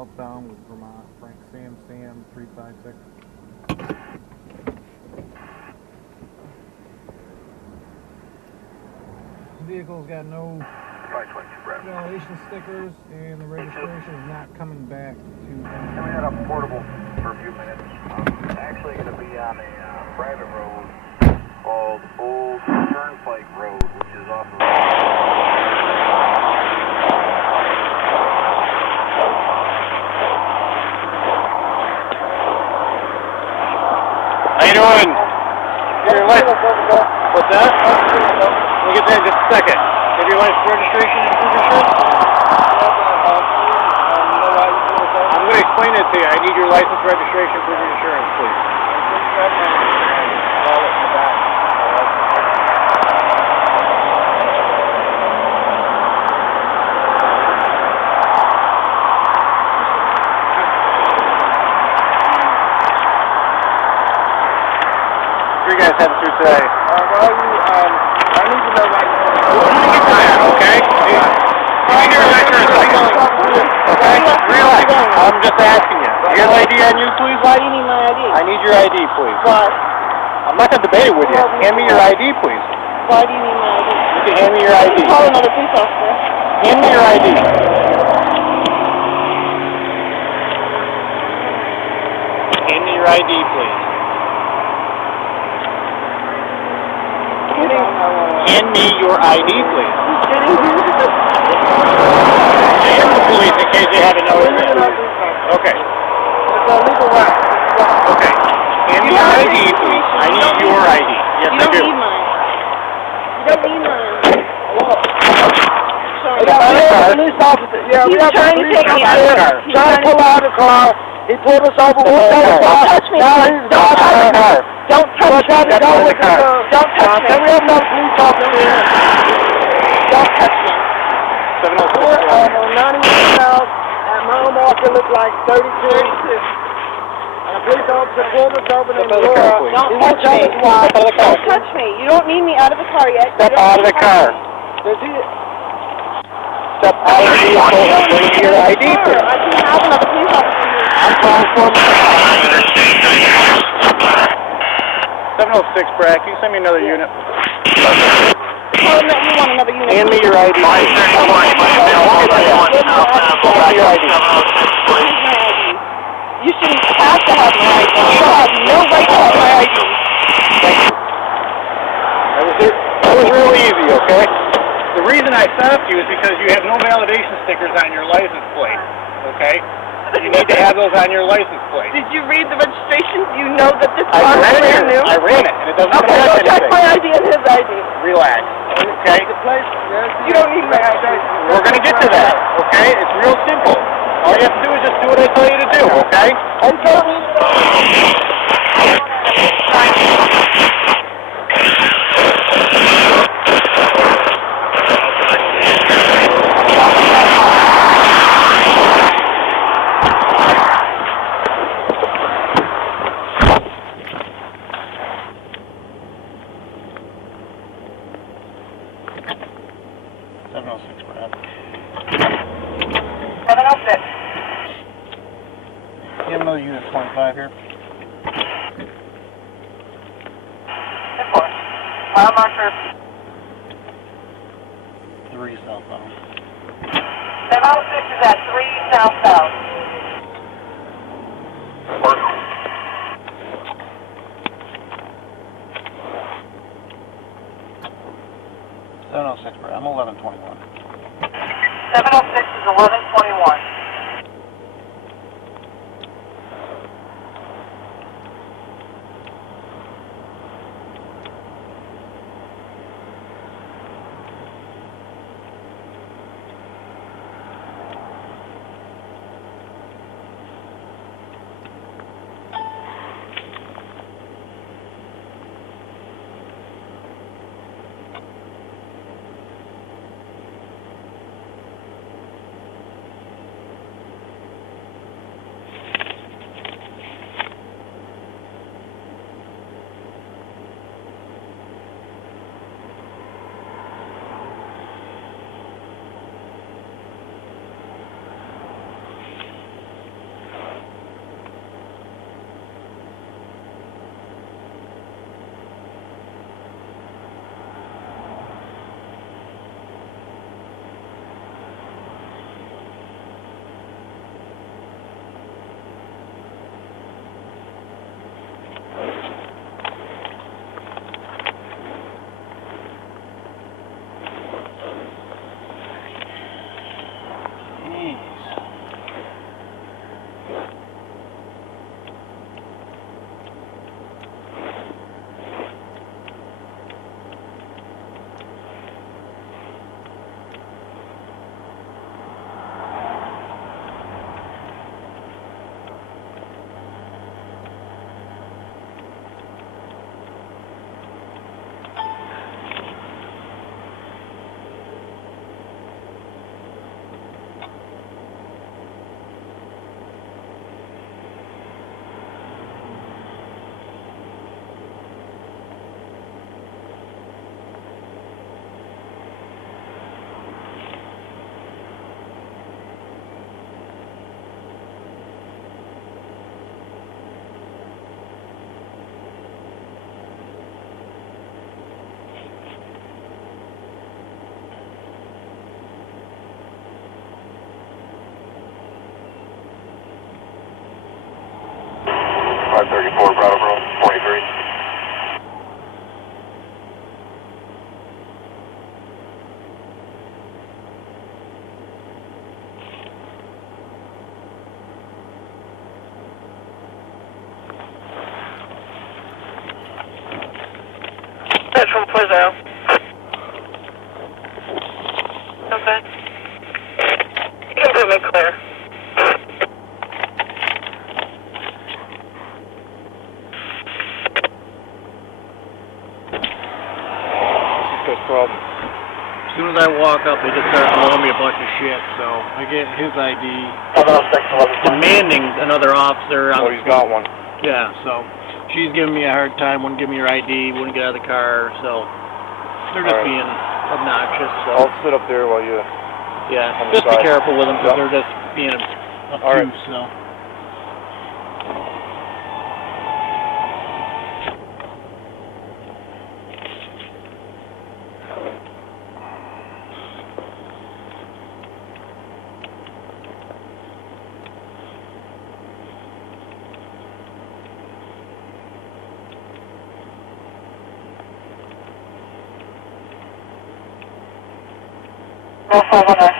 southbound with Vermont, Frank Sam 356. The vehicle's got no validation stickers, and the registration is not coming back to And we had a portable for a few minutes. It's actually going to be on a private road called Old Turnpike Road, which is off of... How you doing? Your license. What's that? We'll get that in just a second. Have your license, registration, and proof of insurance? I'm going to explain it to you. I need your license, registration, proof of insurance, please. You guys heading through today? I need to know my... We're going to get to that, okay? Give me your insurance license. Okay? Relax. I'm just asking you. You have ID on you, please? Why do you need my ID? I need your ID, please. Why? I'm not going to debate it with you. Hand me your ID, please. Why do you need my ID? You can hand me your ID. Call another police officer. Hand me your ID. Hand me your ID, please. Hand me your ID, please. I am the police in case you haven't noticed it. Okay. It's a legal right. Okay. Hand me your ID, please. I need your ID. Yes, I do. You don't need mine. You don't need mine. Sorry. I got a police officer. Yeah, we have trying to take me out. He's Trying to pull out the car. He pulled us over. Don't touch me. Don't touch me. Don't touch me. Don't touch me. Can we have another police officer here? Don't touch me. 706. On 91 miles, at my own marker looked like 32. And a police officer pulled us over named Lora. Don't touch me. Don't touch me. You don't need me out of the car yet. Step out of the car. Step out of the vehicle and bring me your ID, please. I can have another police officer here. I'm calling for him. 706, Brad. Can you send me another unit? Tell him that you want another unit. Hand me your ID. Give me your ID. You shouldn't have to have my ID. You don't have no right to have my ID. Thank you. That was real easy, okay? The reason I stopped you is because you have no validation stickers on your license plate, okay? You need to have those on your license plate. Did you read the registration? You know that this I car is ran it. brand new? I ran it, and it doesn't Okay, match go check anything. my ID and his ID. Relax, okay? You don't need my ID. We're going to get to that, okay? It's real simple. All you have to do is just do what I tell you to do, okay? You have another unit 25 here. 3 southbound. 706 is at 3 southbound. 706, Brad. I'm 1121. 706 is 1121. Dispatch 140. Okay. You can put me clear. This is problem. As soon as I walk up, they just start blowing me a bunch of shit, so I get his ID, demanding another officer. Oh, he's got one. Yeah, so she's giving me a hard time, wouldn't give me her ID, wouldn't get out of the car, so they're just being obnoxious. So. I'll sit up there while you... Yeah, just be careful with them, because they're just being obtuse, so. Roll 519.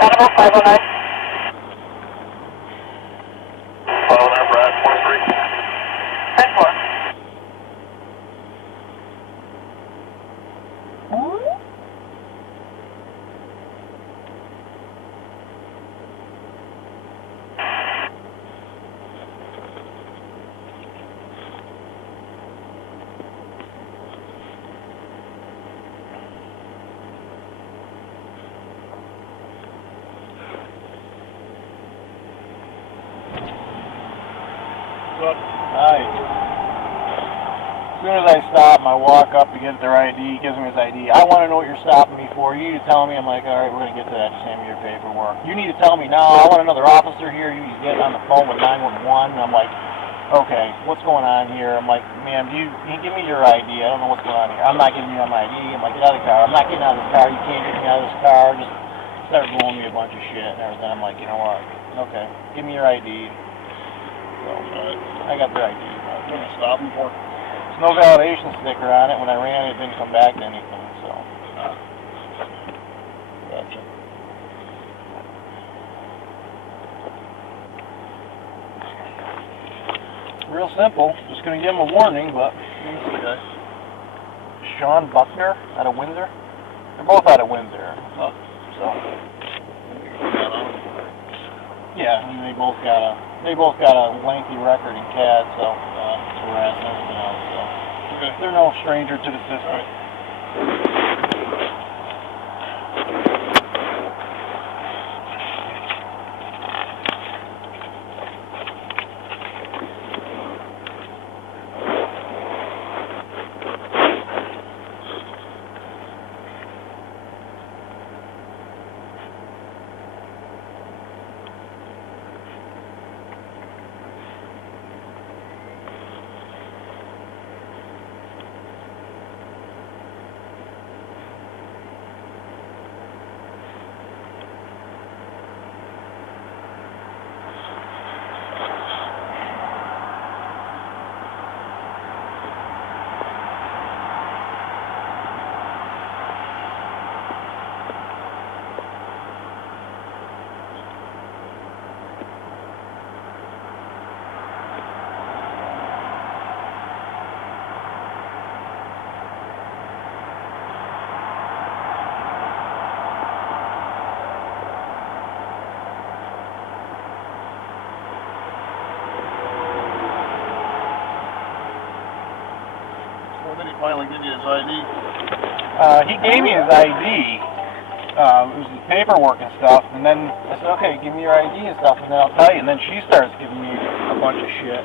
Animal 519. Follow that, Brad, 23. 10-4. Hi. As soon as I stop, I walk up to get their ID, he gives me his ID. I want to know what you're stopping me for. You need to tell me. I'm like, all right, we're going to get to that. Just hand me your paperwork. You need to tell me, no, I want another officer here. You need to get on the phone with 911. And I'm like, okay, what's going on here? I'm like, ma'am, you give me your ID. I don't know what's going on here. I'm not giving you my ID. I'm like, get out of the car. I'm not getting out of this car. You can't get me out of this car. Just started blowing me a bunch of shit and everything. I'm like, you know what? Okay, give me your ID. So, I got their ID. What are you stopping for? There's no validation sticker on it. When I ran it, it didn't come back to anything, so. Gotcha. Real simple. Just going to give him a warning, but. Okay. Sean Buckner out of Windsor. They're both out of Windsor. So. Yeah, I mean, they both got a lengthy record in CAD, so harassment and everything else. So they're no stranger to the system. Finally give you his ID. He gave me his ID. It was his paperwork and stuff, and then I said, okay, give me your ID and stuff, and then I'll tell you. And then she starts giving me a bunch of shit.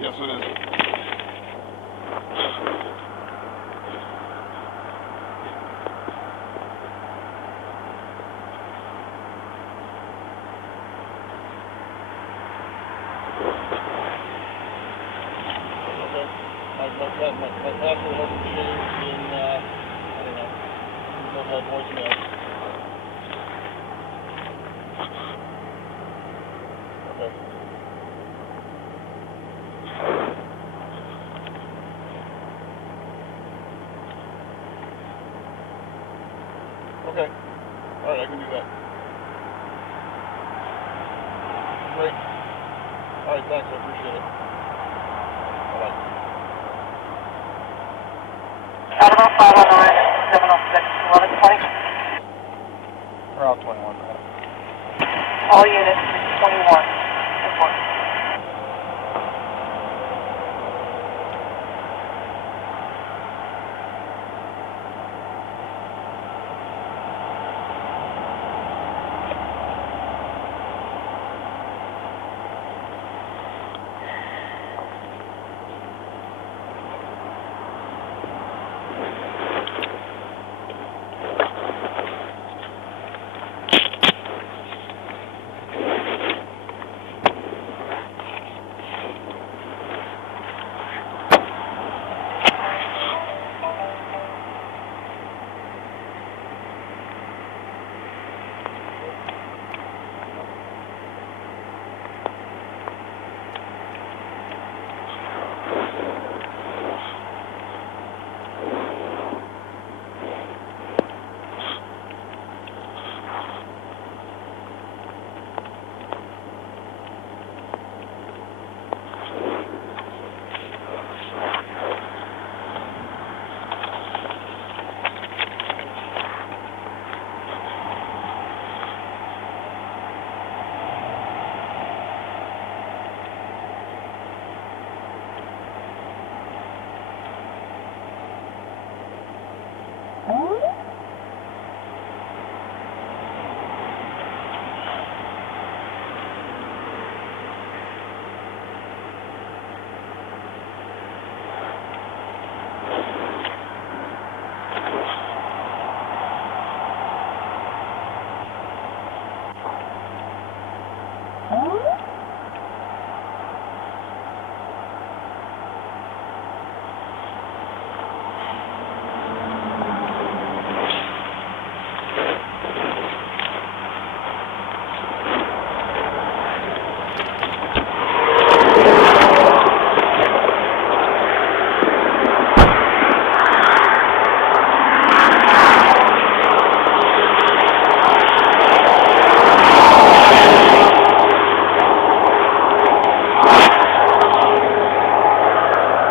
Yes, it is. My password hasn't changed in, I don't know, no more voicemail. Okay. Alright, I can do that. Great. Alright, thanks, I appreciate it. Bye-bye. Alamo 509, 706, 1120. Route 21. All units, 21. Report.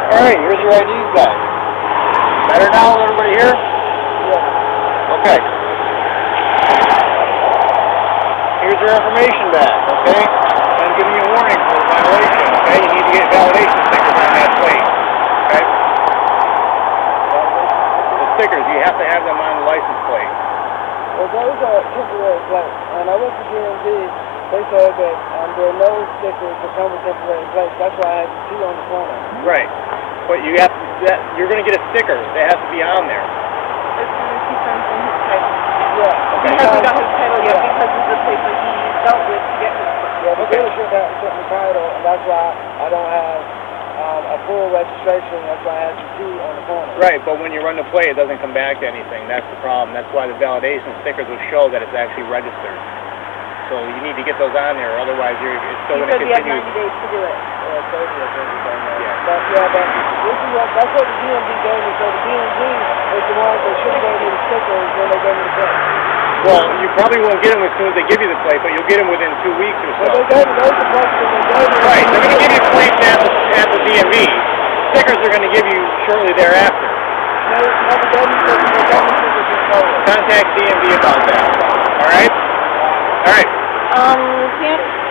Alright, here's your IDs back. Better now, everybody here? Yeah. Okay. Here's your information back, okay? I'm giving you a warning for a violation, okay? You need to get validation stickers on that plate, okay? The stickers, you have to have them on the license plate. Well, those are temporary plates, and I went to DMV. They said that there are no stickers that come with temporary plates. That's why I had the T on the corner. Right. But you have to, you're going to get a sticker that has to be on there. As soon as he turns in his title. Yeah. Okay. He hasn't got his title yet because of the paper he dealt with to get his title. Yeah, the dealership hasn't sent me title, and that's why I don't have a full registration. That's why I have the T on the corner. Right, but when you run the plate, it doesn't come back to anything. That's the problem. That's why the validation stickers will show that it's actually registered. So you need to get those on there, otherwise it's still going to Because he has continue. 90 days to do it. Yeah, 30 or 30 on that. Yeah. But this is that's what the DMV gave me. So the DMV is the ones that should have gave me the stickers when they gave me the plate. Well, you probably won't get them as soon as they give you the plate, but you'll get them within 2 weeks or so. Well, they gave me those the plates that they gave me. Right, they're going to give you plates at the DMV. Stickers they're going to give you shortly thereafter. They never gave me stickers. They gave me stickers before. Contact DMV about that. All right? All right.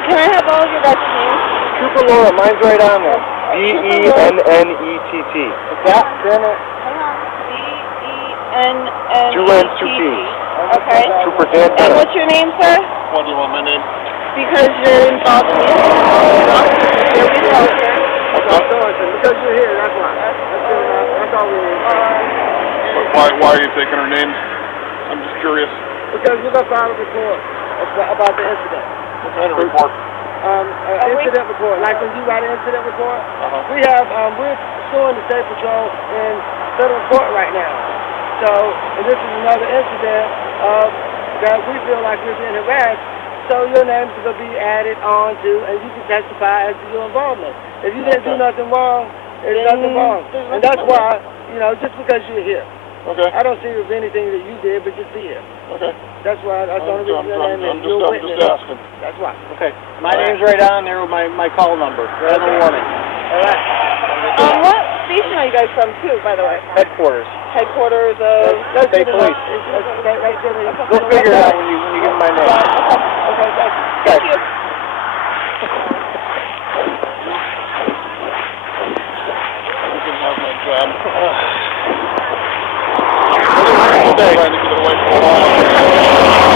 Can I have all of your guys' names? Trooper Lora, mine's right on there. B-E-N-N-E-T-T. Is that Bennett? Hang on. B-E-N-N-E-T-T. 2 N's, 2 T's. Okay. Trooper Dan And Bennett. what's your name, sir? What do you want my name? Because you're involved in the Here we go, sir. Because you're here, that's why. That's all we need. Why are you taking her names? I'm just curious. Because we're going to file a report about the incident. What kind of report? Incident report. Like when you write an incident report, we have, we're suing the State Patrol in federal court right now. So, and this is another incident that we feel like we're being harassed. So your names are going to be added on to, and you can testify as to your involvement. If you didn't do nothing wrong, there's nothing wrong. And that's why, just because you're here. Okay. I don't see there's anything that you did, but just be here. Okay. That's why, that's the only reason I am I'm you're a just witness. asking. That's why. Okay. My name's right on there with my call number. Right on the warning. All right. What station are you guys from, too, by the way? Headquarters. Headquarters of... State Police. They'll figure it out when you give them my name. Okay, thank you. You can have my job. What a wonderful day. Trying to get it away from the wall.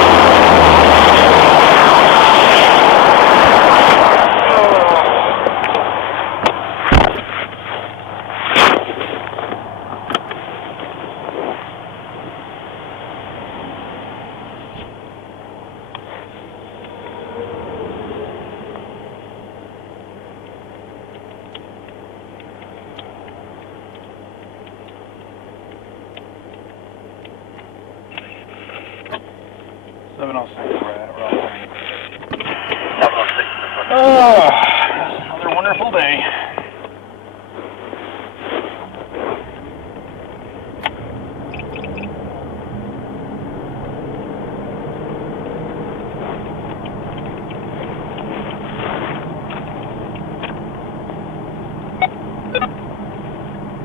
Another wonderful day.